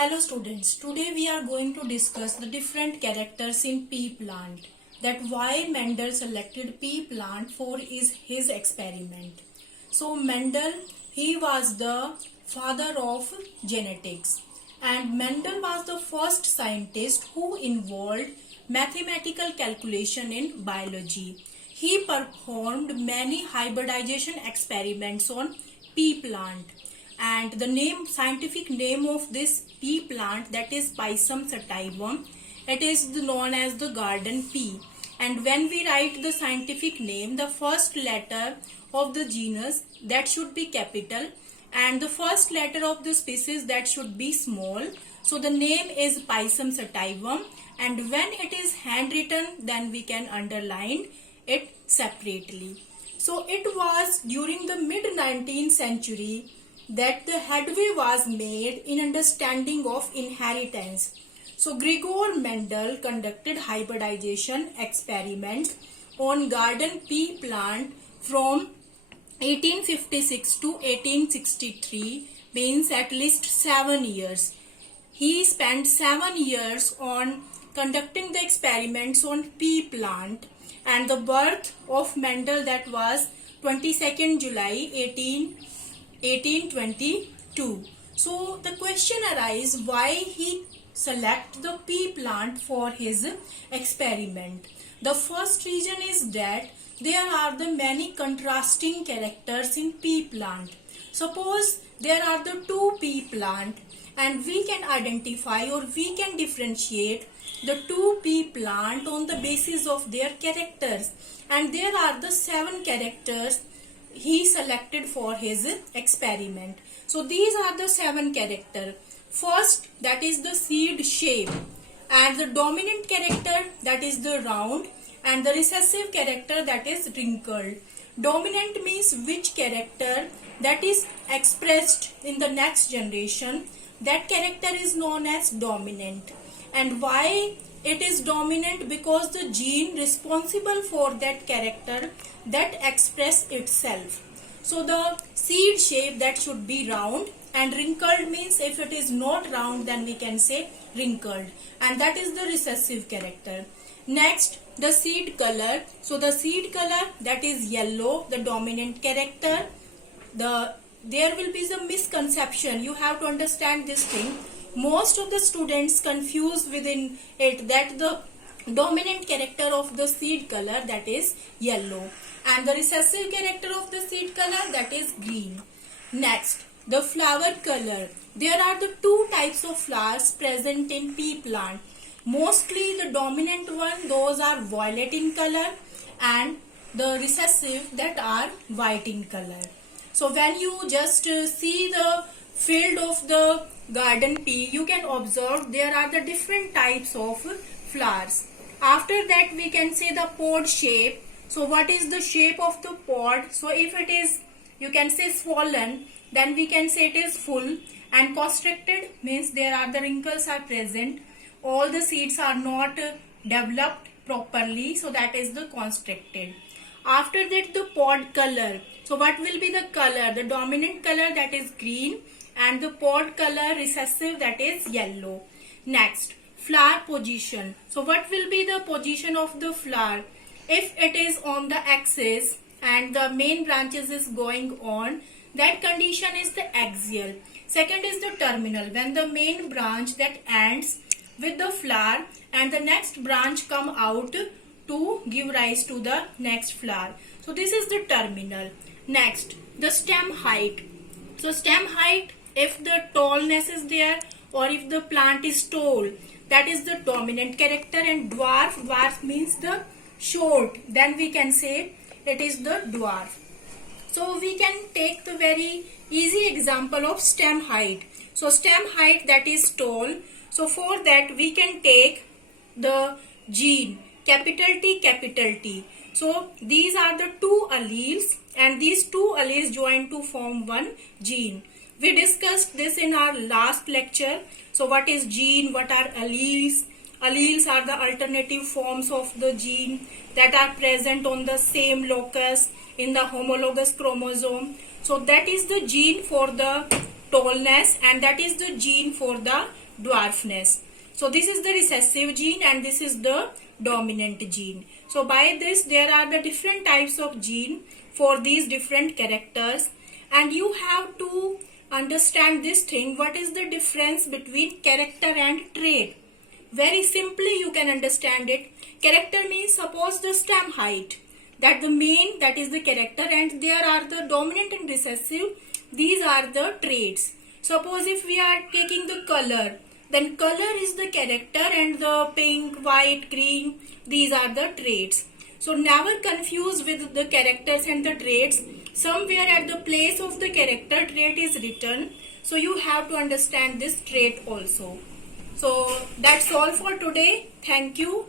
Hello students, today we are going to discuss the different characters in pea plant, that why Mendel selected pea plant for his experiment. So Mendel, he was the father of genetics, and Mendel was the first scientist who involved mathematical calculation in biology. He performed many hybridization experiments on pea plant, and the scientific name of this pea plant, that is Pisum sativum. It is known as the garden pea, and when we write the scientific name, the first letter of the genus, that should be capital, and the first letter of the species, that should be small. So the name is Pisum sativum, and when it is handwritten, then we can underline it separately. So it was during the mid 19th century that the headway was made in understanding of inheritance. So Gregor Mendel conducted hybridization experiments on garden pea plant from 1856 to 1863, means at least 7 years. He spent 7 years on conducting the experiments on pea plant, and the birth of Mendel, that was 22nd July 1822. So the question arises, why he select the pea plant for his experiment. The first reason is that there are the many contrasting characters in pea plant. Suppose there are the two pea plant, and we can identify or we can differentiate the two pea plant on the basis of their characters, and there are the 7 characters he selected for his experiment. So these are the 7 characters. First, that is the seed shape, and the dominant character, that is the round, and the recessive character, that is wrinkled. Dominant means which character that is expressed in the next generation, that character is known as dominant. And why it is dominant? Because the gene responsible for that character that express itself. So the seed shape, that should be round, and wrinkled means if it is not round, then we can say wrinkled, and that is the recessive character. Next, the seed color. So the seed color, that is yellow, the dominant character. There will be some misconception. You have to understand this thing. Most of the students confuse within it that the dominant character of the seed color, that is yellow, and the recessive character of the seed color, that is green. Next, the flower color. There are the 2 types of flowers present in pea plant. Mostly the dominant one, those are violet in color, and the recessive, that are white in color. So when you just see the field of the garden pea, you can observe there are the different types of flowers. After that, we can say the pod shape. So what is the shape of the pod? So if it is, you can say swollen, then we can say it is full, and constricted means there are the wrinkles are present. All the seeds are not developed properly, so that is the constricted. After that, the pod color. So what will be the color? The dominant color, that is green, and the pod color recessive, that is yellow. Next, flower position. So what will be the position of the flower? If it is on the axis and the main branches is going on, that condition is the axial. Second is the terminal, when the main branch that ends with the flower and the next branch come out to give rise to the next flower. So this is the terminal. Next, the stem height. So stem height, if the tallness is there or if the plant is tall, that is the dominant character. And dwarf means the short, then we can say it is the dwarf. So we can take the very easy example of stem height. So stem height, that is tall. So for that we can take the gene capital T. So these are the 2 alleles, and these 2 alleles join to form one gene. We discussed this in our last lecture. So what is gene? What are alleles? Alleles are the alternative forms of the gene that are present on the same locus in the homologous chromosome. So that is the gene for the tallness, and that is the gene for the dwarfness. So this is the recessive gene and this is the dominant gene. So by this there are the different types of gene for these different characters, and you have to understand this thing, what is the difference between character and trait. Very simply you can understand it. Character means, suppose the stem height, that the main, that is the character, and there are the dominant and recessive, these are the traits. Suppose if we are taking the color, then color is the character and the pink, white, green, these are the traits. So never confuse with the characters and the traits. Somewhere at the place of the character trait is written. So you have to understand this trait also. So that's all for today. Thank you.